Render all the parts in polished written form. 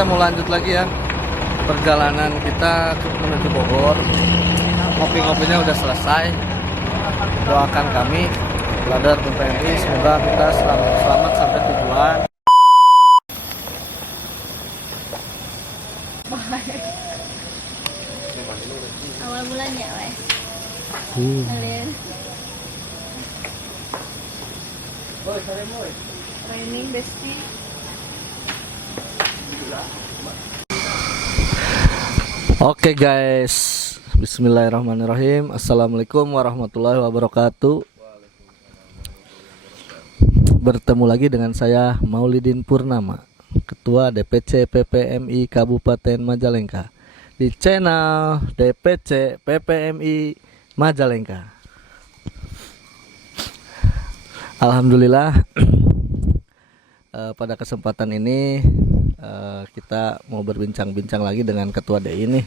kita mau lanjut lagi ya perjalanan kita menuju Bogor. Ngopi-ngopinya udah selesai. Doakan kami Brother PPMI, semoga kita selamat sampai tujuan. Awal bulan ya wes. Training Besti. Oke guys, bismillahirrahmanirrahim. Assalamualaikum warahmatullahi wabarakatuh. Bertemu lagi dengan saya Maulidin Purnama, Ketua DPC PPMI Kabupaten Majalengka, di channel DPC PPMI Majalengka. Alhamdulillah, pada kesempatan ini kita mau berbincang-bincang lagi dengan Ketua DI ini.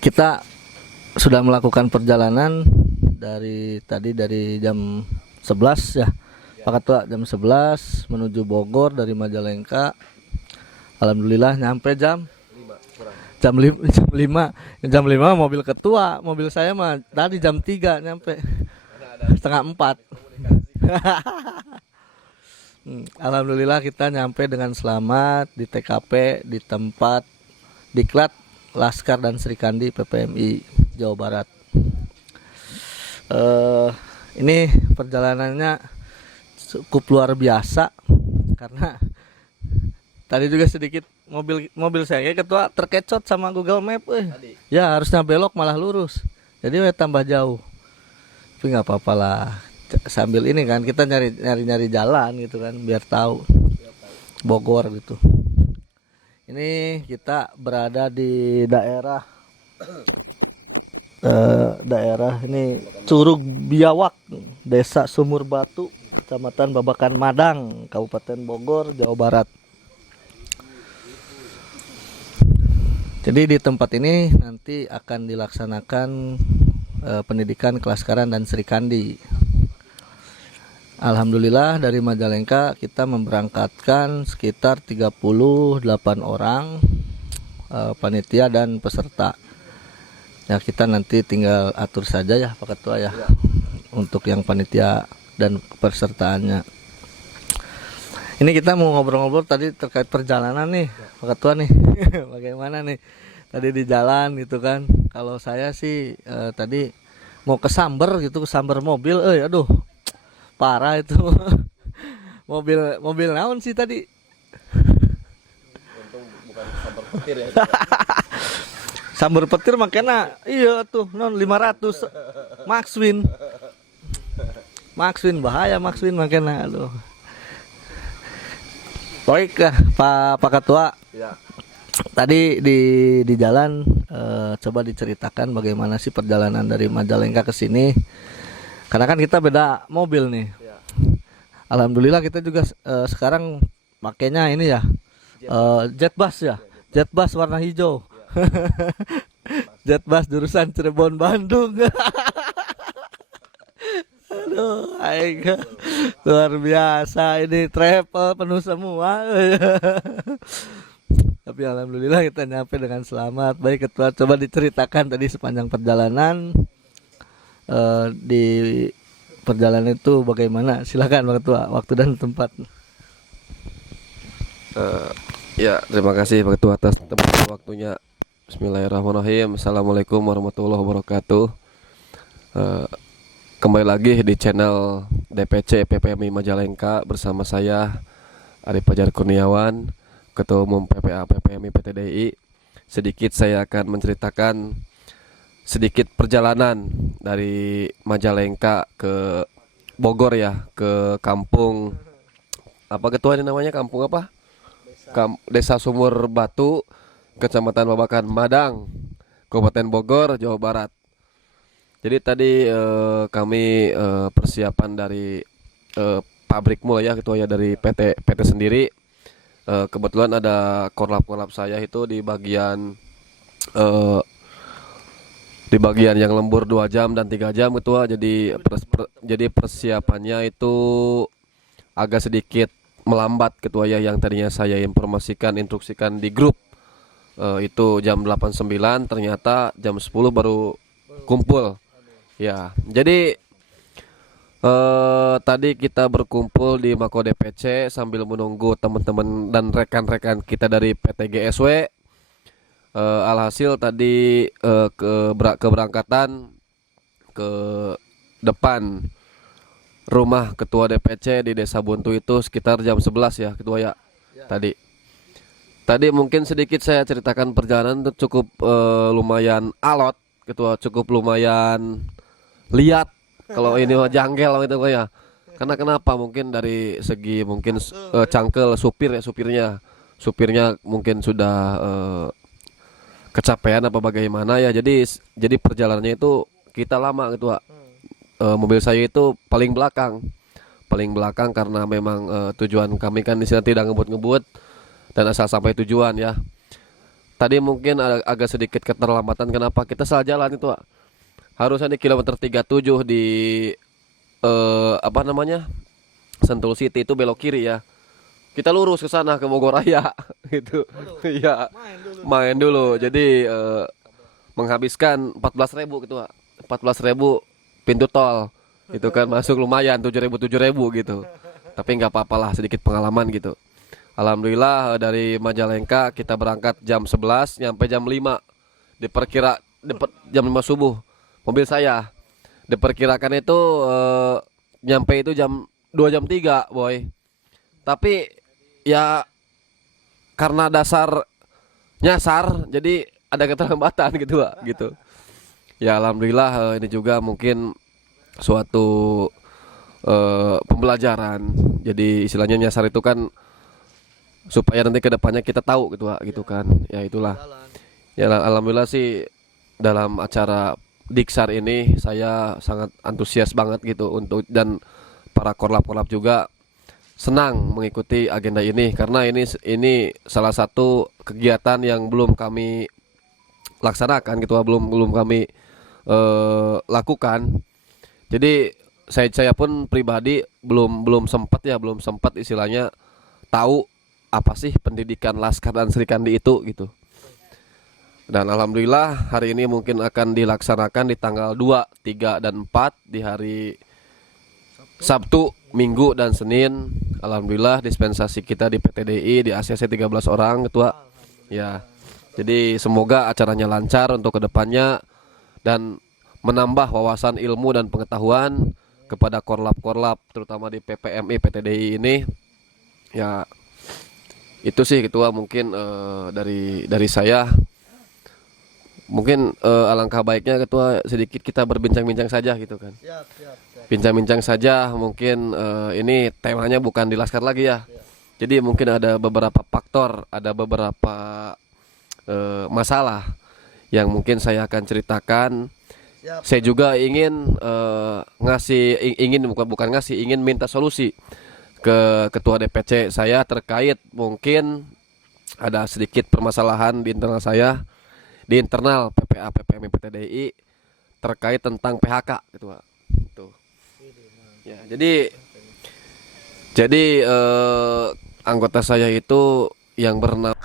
Kita sudah melakukan perjalanan dari jam 11 ya, Pak Ketua, jam 11 menuju Bogor dari Majalengka. Alhamdulillah nyampe jam 5 mobil Ketua, mobil saya mah tadi jam 3 nyampe, setengah 4. Alhamdulillah kita nyampe dengan selamat di TKP di tempat Diklat Laskar dan Srikandi PPMI Jawa Barat. Ini perjalanannya cukup luar biasa karena tadi juga sedikit mobil saya Ketua terkecot sama Google Map. Ya harusnya belok malah lurus, jadi tambah jauh. Tapi nggak apa-apa lah, sambil ini kan kita nyari jalan gitu kan, biar tahu Bogor gitu. Ini kita berada di daerah ini Curug Biawak, Desa Sumur Batu, Kecamatan Babakan Madang, Kabupaten Bogor, Jawa Barat. Jadi di tempat ini nanti akan dilaksanakan pendidikan Kelaskaran dan Srikandi. Alhamdulillah dari Majalengka kita memberangkatkan sekitar 38 orang panitia dan peserta. Ya kita nanti tinggal atur saja ya Pak Ketua ya, untuk yang panitia dan pesertaannya. Ini kita mau ngobrol-ngobrol tadi terkait perjalanan nih Pak Ketua nih. Bagaimana nih tadi di jalan gitu kan. Kalau saya sih tadi mau ke Samber gitu, ke Samber mobil, aduh parah itu. mobil naon sih tadi. Untung bukan Samber petir ya. Sambar petir makanya iya tuh non 500 Maxwin bahaya Maxwin makanya. Aduh. Baiklah Pak Ketua Ya. Tadi di jalan coba diceritakan bagaimana sih perjalanan dari Majalengka ke sini, karena kan kita beda mobil nih Ya. Alhamdulillah kita juga sekarang makainya ini ya, Jetbus ya, Jetbus warna hijau. Jetbus jurusan Cirebon Bandung. Aduh, aing luar biasa ini, travel penuh semua. Tapi alhamdulillah kita nyampe dengan selamat. Baik Ketua, coba diceritakan tadi sepanjang perjalanan, di perjalanan itu bagaimana? Silakan Pak Ketua, waktu dan tempat. Ya, terima kasih Pak Ketua atas tempat waktunya. Bismillahirrahmanirrahim. Assalamualaikum warahmatullahi wabarakatuh. Kembali lagi di channel DPC PPMI Majalengka bersama saya Arif Fajar Kurniawan, Ketua Umum PPA PPMI PTDI. Sedikit saya akan menceritakan sedikit perjalanan dari Majalengka ke Bogor ya, ke kampung apa Ketua ini namanya, kampung apa? Desa Sumur Batu, Kecamatan Babakan Madang, Kabupaten Bogor, Jawa Barat. Jadi tadi kami persiapan dari pabrik mulai ya Ketua ya, dari PT sendiri. Kebetulan ada korlap saya itu di bagian yang lembur 2 jam dan 3 jam Ketua. Jadi persiapannya itu agak sedikit melambat ketua ya, yang tadinya saya instruksikan di grup itu jam 8.09, ternyata jam 10 baru kumpul. Ya, jadi tadi kita berkumpul di Mako DPC sambil menunggu teman-teman dan rekan-rekan kita dari PTGSW. Alhasil tadi keberangkatan ke depan rumah ketua DPC di Desa Buntu itu sekitar jam 11 ya ketua ya. Tadi mungkin sedikit saya ceritakan perjalanan itu cukup lumayan alot ketua, cukup lumayan liat. Kalau ini mah jangkel gitu ya. Karena kenapa? Mungkin dari segi mungkin cangkel supirnya mungkin sudah kecapean apa bagaimana ya. Jadi perjalanannya itu kita lama gitu, Pak. Mobil saya itu paling belakang karena memang tujuan kami kan di sini tidak ngebut-ngebut dan asal sampai tujuan ya. Tadi mungkin agak sedikit keterlambatan, kenapa? Kita salah jalan itu, Pak. Harusnya di kilometer 37 di Sentul City itu belok kiri ya. Kita lurus ke sana ke Bogor Raya gitu. Iya. Main dulu. Jadi menghabiskan 14.000 gitu, Pak. 14.000 pintu tol. Itu kan masuk lumayan 7.000 gitu. Tapi nggak apa-apalah, sedikit pengalaman gitu. Alhamdulillah dari Majalengka kita berangkat jam 11, nyampe jam 5. Diperkira jam 5 subuh. Mobil saya diperkirakan itu nyampe itu jam 2 jam 3 boy. Tapi ya karena dasar nyasar jadi ada keterlambatan gitu, Pak, gitu. Ya alhamdulillah ini juga mungkin suatu pembelajaran. Jadi istilahnya nyasar itu kan supaya nanti kedepannya kita tahu gitu, Pak, gitu kan. Ya itulah. Ya alhamdulillah sih dalam acara Diksar ini saya sangat antusias banget gitu untuk, dan para korlap juga senang mengikuti agenda ini karena ini salah satu kegiatan yang belum kami laksanakan gitu, belum kami lakukan. Jadi saya pun pribadi belum sempat istilahnya tahu apa sih pendidikan Laskar dan Srikandi itu gitu. Dan alhamdulillah hari ini mungkin akan dilaksanakan di tanggal 2, 3, dan 4 di hari Sabtu, Minggu, dan Senin. Alhamdulillah dispensasi kita di PTDI di ACC 13 orang ketua. Ya. Jadi semoga acaranya lancar untuk kedepannya dan menambah wawasan ilmu dan pengetahuan kepada korlap terutama di PPMI PTDI ini. Ya. Itu sih ketua mungkin dari saya. Mungkin alangkah baiknya ketua sedikit kita berbincang-bincang saja gitu kan. Siap. Bincang-bincang saja, mungkin ini temanya bukan di Laskar lagi ya. Jadi mungkin ada beberapa faktor, ada beberapa masalah yang mungkin saya akan ceritakan. Saya juga ingin ingin minta solusi ke ketua DPC saya terkait mungkin ada sedikit permasalahan di internal saya. Di internal PPA PPMI PTDI terkait tentang PHK gitu, Pak. Gitu. Ya, jadi anggota saya itu yang bernama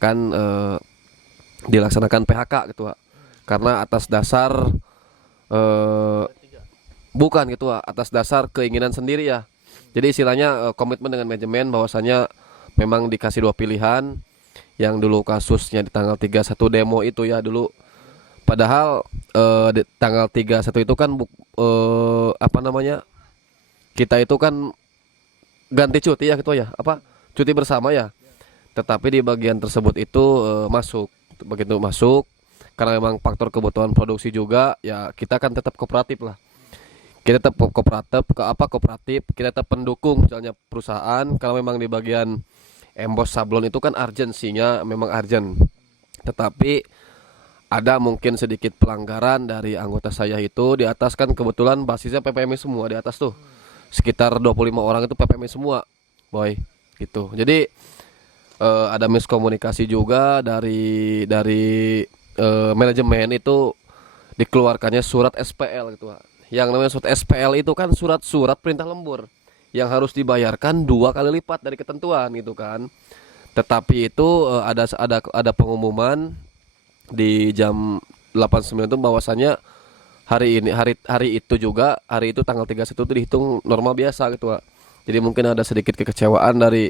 kan dilaksanakan PHK gitu, Pak. Karena atas dasar bukan gitu, Pak, atas dasar keinginan sendiri ya. Jadi istilahnya komitmen dengan manajemen bahwasanya memang dikasih 2 pilihan. Yang dulu kasusnya di tanggal 31 demo itu ya dulu. Padahal di tanggal 31 itu kan kita itu kan ganti cuti ya gitu ya. Cuti bersama ya. Tetapi di bagian tersebut itu begitu masuk karena memang faktor kebutuhan produksi juga ya, kita kan tetap kooperatif lah. Kita tetap kooperatif, kita tetap pendukung misalnya perusahaan kalau memang di bagian embos sablon itu kan urgensinya memang urgent. Tetapi ada mungkin sedikit pelanggaran dari anggota saya itu di atas, kan kebetulan basisnya PPMI semua di atas tuh. Sekitar 25 orang itu PPMI semua, boy. Gitu. Jadi ada miskomunikasi juga dari manajemen itu dikeluarkannya surat SPL gitu, Pak. Yang namanya surat SPL itu kan surat-surat perintah lembur yang harus dibayarkan 2 kali lipat dari ketentuan gitu kan. Tetapi itu ada pengumuman di jam 89 itu bahwasanya hari itu tanggal 31 itu dihitung normal biasa gitu Pak. Jadi mungkin ada sedikit kekecewaan dari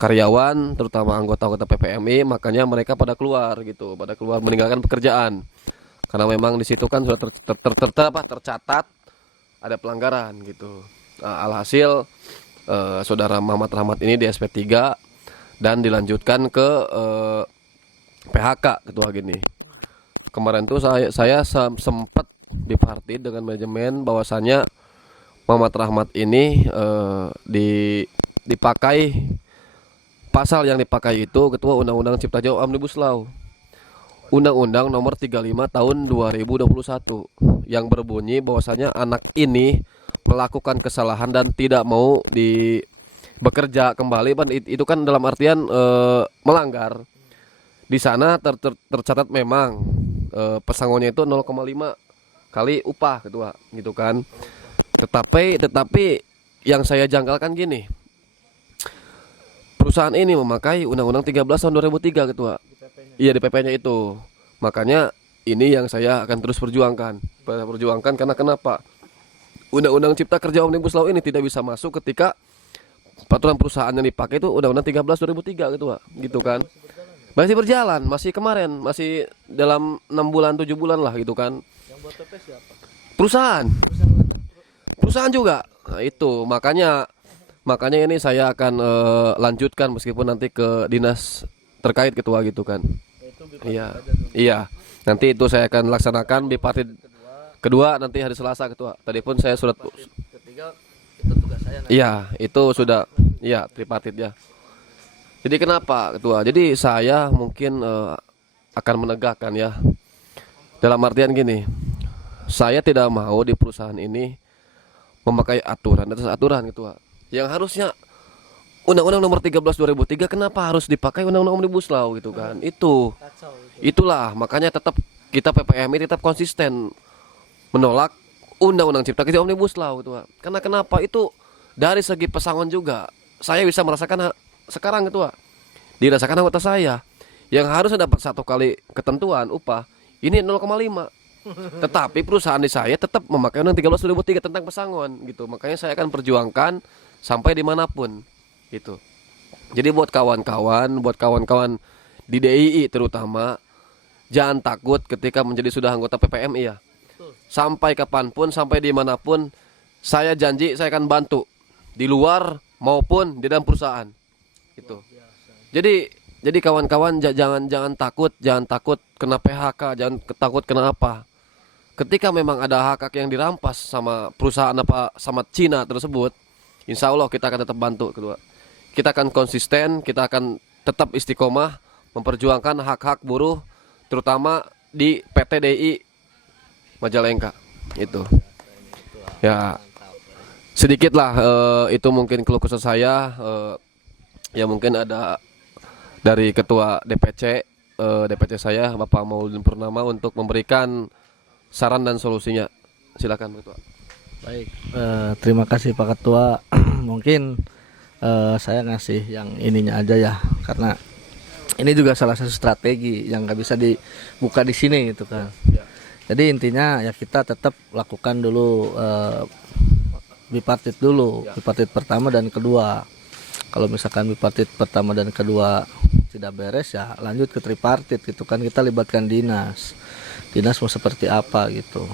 karyawan terutama anggota-anggota PPMI, makanya mereka pada keluar meninggalkan pekerjaan. Karena memang di situ kan sudah tercatat ada pelanggaran gitu. Nah, alhasil saudara Muhammad Rahmat ini di SP3 dan dilanjutkan ke PHK ketua gini. Kemarin tuh saya sempat dipartit dengan manajemen bahwasannya Muhammad Rahmat ini dipakai pasal yang dipakai itu ketua Undang-Undang Cipta Kerja Omnibus Law. Undang-Undang nomor 35 tahun 2021 yang berbunyi bahwasanya anak ini melakukan kesalahan dan tidak mau bekerja kembali, itu kan dalam artian melanggar. Di sana tercatat memang pesangonnya itu 0,5 kali upah ketua gitu kan. Tetapi yang saya janggalkan gini. Perusahaan ini memakai Undang-Undang 13 tahun 2003 ketua. Iya di PP-nya itu. Makanya ini yang saya akan terus perjuangkan karena kenapa? Undang-Undang Cipta Kerja Omnibus Law ini tidak bisa masuk ketika peraturan perusahaan yang dipakai itu Undang-Undang 13 2003 ketua, gitu kan. Masih berjalan, masih kemarin, masih dalam 6 bulan 7 bulan lah gitu kan. Yang buat PP siapa? Perusahaan juga. Nah, itu makanya ini saya akan lanjutkan meskipun nanti ke dinas terkait ketua gitu kan. Iya. Nanti itu saya akan laksanakan bipartit kedua nanti hari Selasa ketua. Tadi pun saya surat ketiga itu tugas saya nanti. Iya, itu sudah tripartit ya. Jadi kenapa ketua? Jadi saya mungkin akan menegakkan ya. Dalam artian gini, saya tidak mau di perusahaan ini memakai aturan atas aturan ketua. Yang harusnya Undang-Undang nomor 13 2003 kenapa harus dipakai Undang-Undang Omnibus Law gitu kan. Itulah makanya tetap kita PPMI tetap konsisten menolak Undang-Undang Cipta Kerja Omnibus Law gitu. Karena kenapa itu dari segi pesangon juga saya bisa merasakan sekarang gitu dirasakan anggota saya yang harus dapat 1 kali ketentuan upah ini 0,5. Tetapi perusahaan di saya tetap memakai Undang-Undang 13 2003 tentang pesangon gitu. Makanya saya akan perjuangkan sampai dimanapun gitu. Jadi buat kawan-kawan di DII terutama jangan takut ketika menjadi sudah anggota PPMI ya. Sampai kapanpun, sampai dimanapun, saya janji saya akan bantu di luar maupun di dalam perusahaan gitu. Jadi kawan-kawan jangan takut kena PHK, jangan takut kena apa. Ketika memang ada hak yang dirampas sama perusahaan sama Cina tersebut, insya Allah kita akan tetap bantu kedua. Kita akan konsisten, kita akan tetap istiqomah memperjuangkan hak-hak buruh, terutama di PT DI Majalengka itu. Ya sedikitlah itu mungkin keluh kesah saya. Ya mungkin ada dari ketua DPC saya Bapak Mauludin Purnama untuk memberikan saran dan solusinya. Silakan ketua. Baik, terima kasih Pak Ketua. Mungkin saya ngasih yang ininya aja ya, karena ini juga salah satu strategi yang nggak bisa dibuka di sini gitu kan. Jadi intinya ya kita tetap lakukan dulu bipartit pertama dan kedua. Kalau misalkan bipartit pertama dan kedua tidak beres ya lanjut ke tripartit gitu kan, kita libatkan dinas mau seperti apa gitu.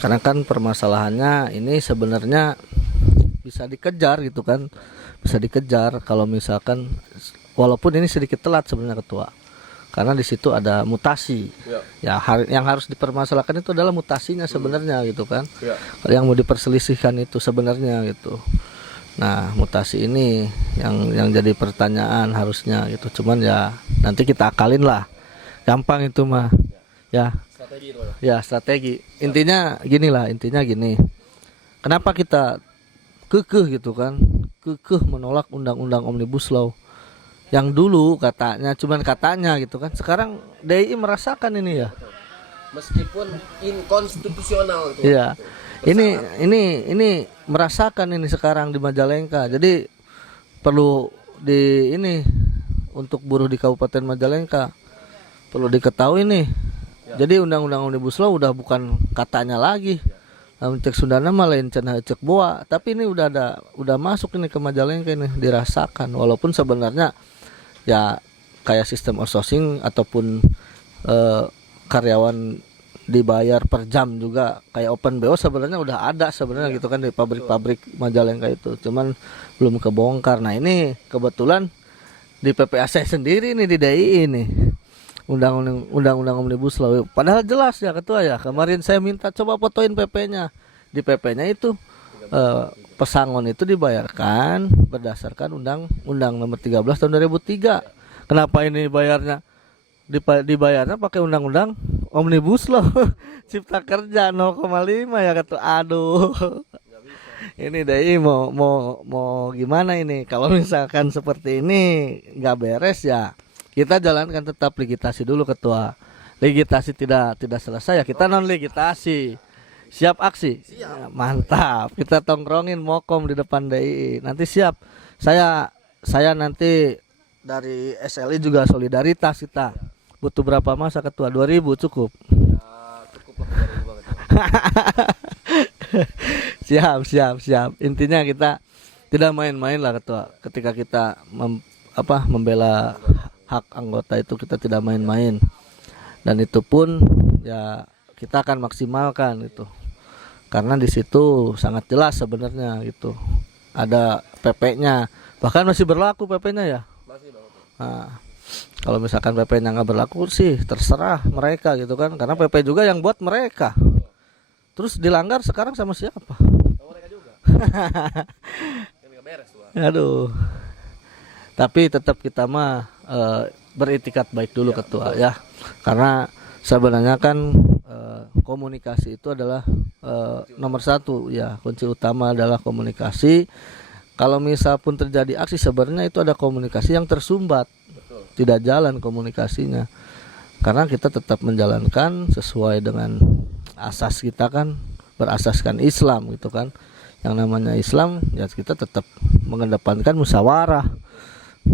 Karena kan permasalahannya ini sebenarnya bisa dikejar gitu kan, bisa dikejar kalau misalkan walaupun ini sedikit telat sebenarnya ketua, karena di situ ada mutasi ya yang harus dipermasalahkan itu adalah mutasinya sebenarnya gitu kan. Yang mau diperselisihkan itu sebenarnya gitu. Nah mutasi ini yang jadi pertanyaan harusnya gitu, cuman ya nanti kita akalin lah, gampang itu mah ya. Strategi. Intinya gini. Kenapa kita kekeh gitu kan? Kekeh menolak Undang-Undang Omnibus Law. Yang dulu cuman katanya gitu kan. Sekarang DII merasakan ini ya. Meskipun inkonstitusional itu. Iya. Ini merasakan ini sekarang di Majalengka. Jadi perlu ini untuk buruh di Kabupaten Majalengka perlu diketahui nih. Jadi undang-undang Omnibus Law udah bukan katanya lagi. Cek Sundana mah lain cenah cek boa, tapi ini udah masuk ini ke Majalengka ini dirasakan. Walaupun sebenarnya ya kayak sistem outsourcing ataupun karyawan dibayar per jam juga kayak open BO sebenarnya udah ada sebenarnya gitu kan di pabrik-pabrik Majalengka itu, cuman belum kebongkar. Nah ini kebetulan di PPAC sendiri nih di DII ini undang-undang Omnibus Law, padahal jelas ya ketua ya, kemarin saya minta coba fotoin PP-nya. Di PP-nya itu pesangon itu dibayarkan berdasarkan Undang-Undang Nomor 13 tahun 2003. Kenapa ini dibayarnya pakai Undang-Undang Omnibus Law Cipta Kerja 0,5 ya ketua. Aduh. Ini DI mau gimana ini? Kalau misalkan seperti ini nggak beres ya kita jalankan tetap ligitasi dulu ketua. Ligitasi tidak selesai ya kita non ligitasi. Siap aksi? Siap. Ya, mantap. Kita tongkrongin mokom di depan DI. Nanti siap. Saya nanti dari SLI juga solidaritas kita. Butuh berapa masa ketua? 2000 cukup. Ya, cukup lah 2000 Siap. Intinya kita tidak main-main lah ketua. Ketika kita membela hak anggota itu kita tidak main-main. Dan itu pun ya kita akan maksimalkan itu. Karena di situ sangat jelas sebenarnya gitu. Ada PP-nya. Bahkan masih berlaku PP-nya ya. Masih dong. Nah, kalau misalkan PP-nya nggak berlaku sih terserah mereka gitu kan, karena PP juga yang buat mereka. Terus dilanggar sekarang sama siapa? Sama mereka juga. Nggak beres tuh. Aduh. Tapi tetap kita mah beritikat baik dulu ya, ketua betul. Ya, karena sebenarnya kan komunikasi itu adalah nomor satu ya, kunci utama adalah komunikasi. Kalau misal pun terjadi aksi sebenarnya itu ada komunikasi yang tersumbat. Tidak jalan komunikasinya karena kita tetap menjalankan sesuai dengan asas kita kan, berasaskan Islam gitu kan. Yang namanya Islam ya kita tetap mengedepankan musyawarah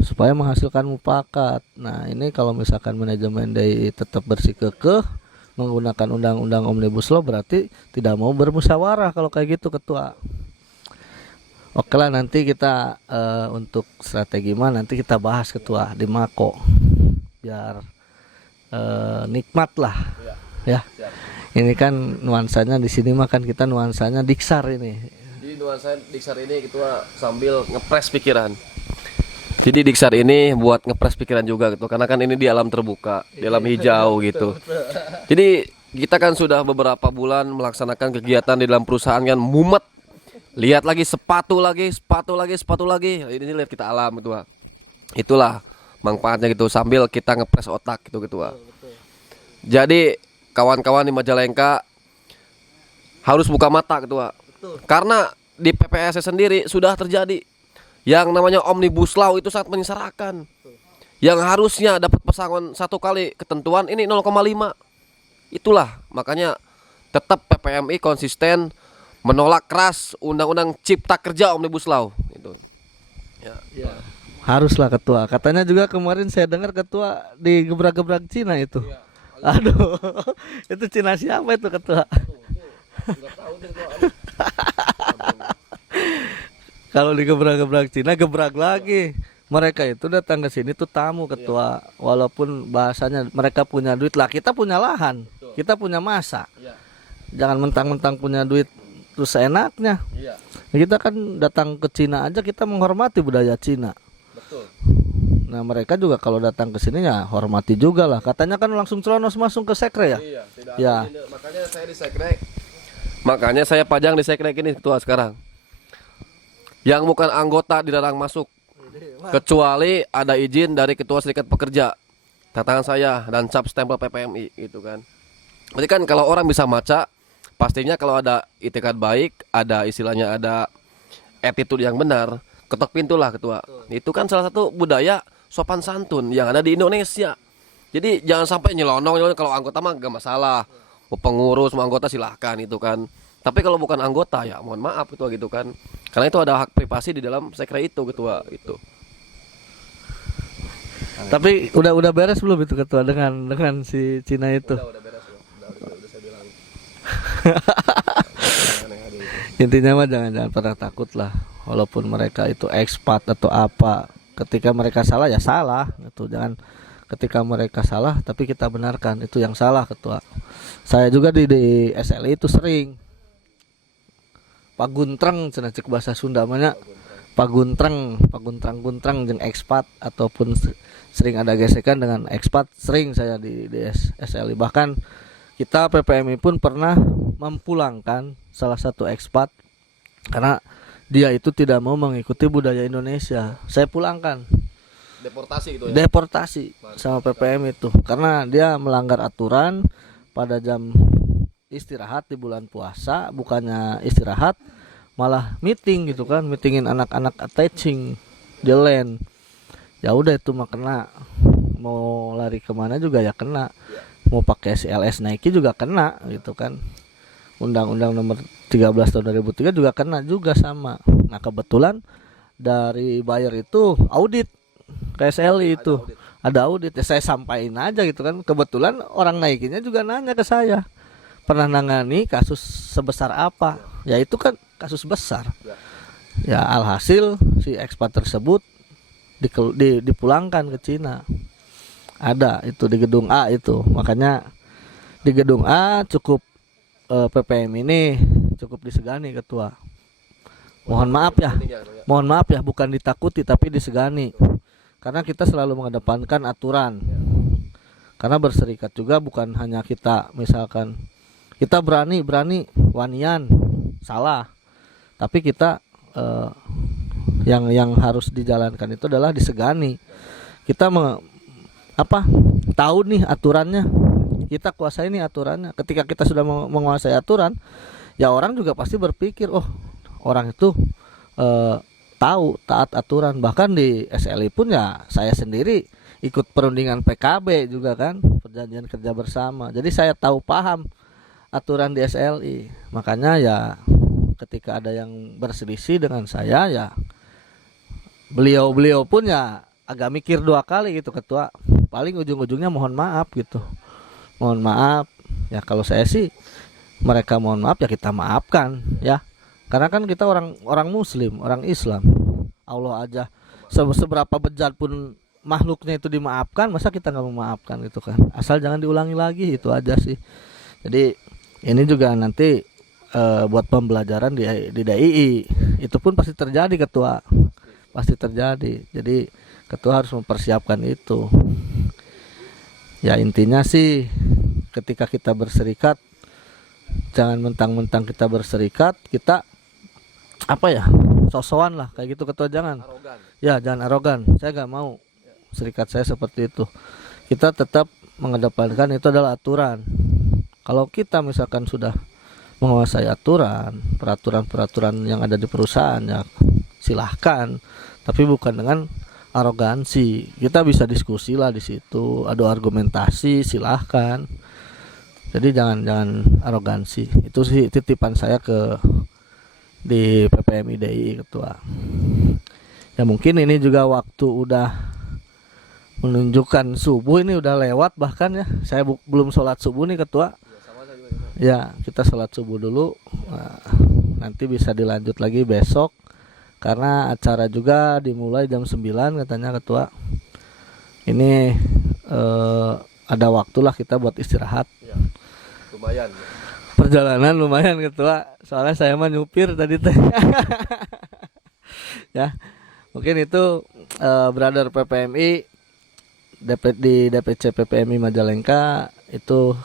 supaya menghasilkan mufakat. Nah ini kalau misalkan manajemen DII tetap bersikukuh menggunakan undang-undang Omnibus Law berarti tidak mau bermusyawarah kalau kayak gitu ketua. Oke lah, nanti kita untuk strategi mah nanti kita bahas ketua di Mako biar nikmat lah ya. Ini kan nuansanya di sini mah kan kita nuansanya diksar ini. Jadi nuansa diksar ini ketua sambil ngepres pikiran. Jadi diksar ini buat ngepres pikiran juga gitu, karena kan ini di alam terbuka, di alam hijau gitu. Jadi kita kan sudah beberapa bulan melaksanakan kegiatan di dalam perusahaan kan mumet. Lihat lagi sepatu lagi. Ini lihat kita alam gitu. Itulah manfaatnya gitu sambil kita ngepres otak gitu. Jadi kawan-kawan di Majalengka harus buka mata gitu. Karena di PPAC sendiri sudah terjadi yang namanya Omnibus Law itu sangat menyengsarakan. Yang harusnya dapat pesangon satu kali ketentuan ini 0,5. Itulah makanya tetap PPMI konsisten menolak keras Undang-Undang Cipta Kerja Omnibus Law itu. Ya. Haruslah ketua. Katanya juga kemarin saya dengar ketua digebrak-gebrak Cina itu. Ya. Aduh. Itu Cina siapa itu ketua? Kalau digebrak-gebrak Cina gebrak lagi. Mereka itu datang ke sini tuh tamu ketua. Walaupun bahasanya mereka punya duit lah, kita punya lahan. Kita punya masa. Jangan mentang-mentang punya duit terus seenaknya. Iya. Kita kan datang ke Cina aja kita menghormati budaya Cina. Betul. Nah mereka juga kalau datang ke sini ya hormati juga lah. Katanya kan langsung celonos masuk ke sekre ya. Iya. Ya. Makanya saya di sekre. Makanya saya pajang di sekre ini ketua sekarang. Yang bukan anggota dilarang masuk. Kecuali ada izin dari ketua serikat pekerja. Tangan saya dan cap stempel PPMI gitu kan. Berarti kan kalau orang bisa maca pastinya kalau ada itikad baik, ada istilahnya ada attitude yang benar, ketok pintu lah ketua. Itu kan salah satu budaya sopan santun yang ada di Indonesia. Jadi jangan sampai nyelonong kalau anggota mah gak masalah. mau pengurus mau anggota silahkan itu kan. Tapi kalau bukan anggota ya mohon maaf ketua gitu kan. Karena itu ada hak privasi di dalam sekre itu ketua itu. Tapi udah beres belum itu ketua dengan si Cina itu? Udah beres udah saya bilang. Intinya mah jangan pernah takut lah, walaupun mereka itu ekspat atau apa. Ketika mereka salah ya salah, itu jangan ketika mereka salah tapi kita benarkan itu yang salah ketua. Saya juga di SLI itu sering paguntreng cenah cek bahasa Sunda mah paguntreng jeung ekspat ataupun sering ada gesekan dengan ekspat, sering saya di SLI. Bahkan kita PPMI pun pernah mempulangkan salah satu ekspat karena dia itu tidak mau mengikuti budaya Indonesia. Saya pulangkan, Deportasi gitu ya. deportasi sama PPM itu karena dia melanggar aturan pada jam istirahat di bulan puasa, bukannya istirahat malah meeting gitu kan, meetingin anak-anak attaching di land. Ya udah itu mah kena, mau lari kemana juga ya kena, mau pakai CLS Nike juga kena gitu kan. Undang-Undang nomor 13 tahun 2003 juga kena juga sama. Nah kebetulan dari buyer itu audit KSLI itu ada audit ya, saya sampaikan aja gitu kan. Kebetulan orang naikinnya juga nanya ke saya, pernah nangani kasus sebesar apa? Ya itu kan kasus besar. Ya alhasil si ekspat tersebut dipulangkan ke Cina. Ada itu di gedung A itu. Makanya di gedung A cukup PPM ini cukup disegani ketua. Mohon maaf ya, bukan ditakuti tapi disegani. Karena kita selalu mengedepankan aturan. Karena berserikat juga bukan hanya kita, misalkan kita berani wanian salah, tapi kita yang harus dijalankan itu adalah disegani. Kita tahu nih aturannya, kita kuasai nih aturannya. Ketika kita sudah menguasai aturan, ya orang juga pasti berpikir, oh orang itu tahu taat aturan. Bahkan di SLI pun ya saya sendiri ikut perundingan PKB juga kan, perjanjian kerja bersama. Jadi saya tahu paham aturan di SLI. Makanya ya ketika ada yang berselisih dengan saya, ya beliau pun ya agak mikir dua kali gitu ketua. Paling ujung-ujungnya mohon maaf gitu. Mohon maaf. Ya kalau saya sih, mereka mohon maaf ya kita maafkan ya. Karena kan kita orang Muslim, orang Islam. Allah aja seberapa bejat pun makhluknya itu dimaafkan, masa kita nggak memaafkan gitu kan? Asal jangan diulangi lagi, itu aja sih. Jadi ini juga nanti buat pembelajaran di DII. Itu pun pasti terjadi ketua, pasti terjadi. Jadi ketua harus mempersiapkan itu. Ya intinya sih ketika kita berserikat, jangan mentang-mentang kita berserikat kita sosokan lah kayak gitu ketua. Jangan Arogan. ya, jangan arogan. Saya nggak mau serikat saya seperti itu. Kita tetap mengedepankan itu adalah aturan. Kalau kita misalkan sudah menguasai aturan, peraturan yang ada di perusahaan, ya silahkan, tapi bukan dengan arogansi. Kita bisa diskusi lah di situ, adu argumentasi, silahkan. Jadi jangan arogansi. Itu sih titipan saya di PPMI DII ketua. Ya mungkin ini juga waktu udah menunjukkan subuh, ini udah lewat bahkan ya. Saya belum sholat subuh nih ketua. Ya kita sholat subuh dulu. Nah, nanti bisa dilanjut lagi besok. Karena acara juga dimulai jam 9 katanya ketua. Ini ada waktulah kita buat istirahat. Ya, lumayan. Perjalanan lumayan ketua, soalnya saya mah nyupir tadi teh. Ya mungkin itu brother PPMI di DPC PPMI Majalengka. Itu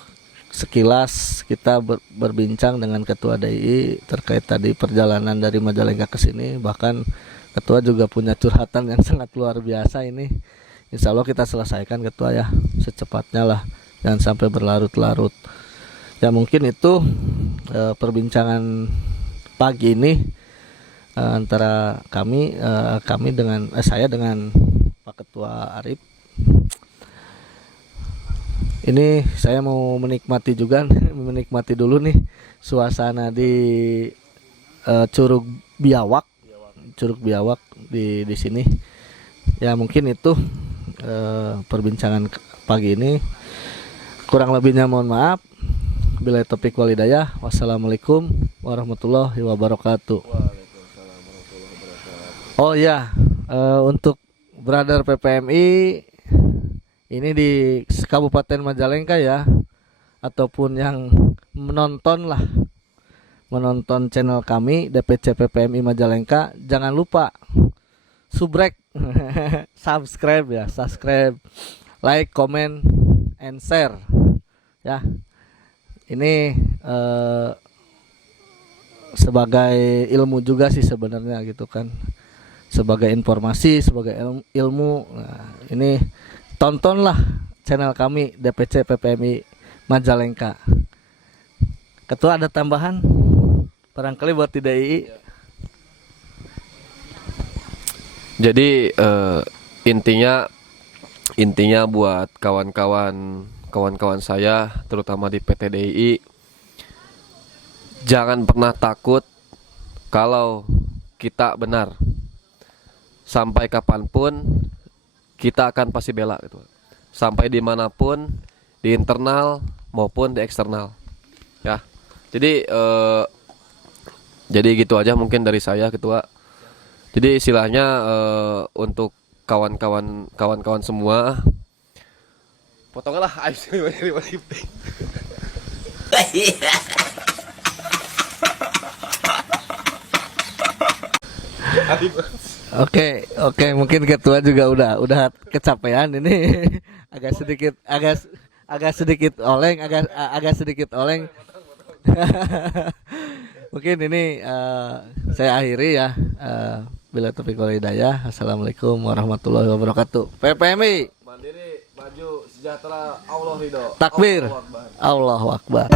sekilas kita berbincang dengan ketua DII terkait tadi perjalanan dari Majalengka ke sini. Bahkan ketua juga punya curhatan yang sangat luar biasa ini. Insya Allah kita selesaikan ketua ya, secepatnya lah, jangan sampai berlarut-larut. Ya mungkin itu perbincangan pagi ini antara kami dengan saya dengan Pak Ketua Arif. Ini saya mau menikmati juga menikmati dulu nih suasana di Curug Biawak. Curug Biawak di sini. Ya mungkin itu perbincangan pagi ini. Kurang lebihnya mohon maaf. Bila topik walidayah. Wassalamualaikum warahmatullahi wabarakatuh. Oh ya, untuk brother PPMI ini di Kabupaten Majalengka ya, ataupun yang menonton channel kami DPC PPMI Majalengka, jangan lupa subscribe subscribe, like, comment, and share ya. Ini sebagai ilmu juga sih sebenarnya gitu kan, sebagai informasi, sebagai ilmu. Nah, ini tontonlah channel kami DPC PPMI Majalengka. Ketua ada tambahan barangkali buat TDI? Jadi intinya buat kawan-kawan saya terutama di PTDI, jangan pernah takut kalau kita benar. Sampai kapanpun kita akan pasti bela gitu. Sampai dimanapun, di internal maupun di eksternal ya. Jadi gitu aja mungkin dari saya Ketua. Jadi istilahnya untuk kawan-kawan semua, potonglah Oke, mungkin ketua juga udah kecapean ini. agak sedikit oleng. Mungkin ini saya akhiri ya. Bila taufiq wal hidayah. Assalamualaikum warahmatullahi wabarakatuh. PPMI mandiri, maju, sejahtera, Allah ridho. Takbir. Allahu Akbar.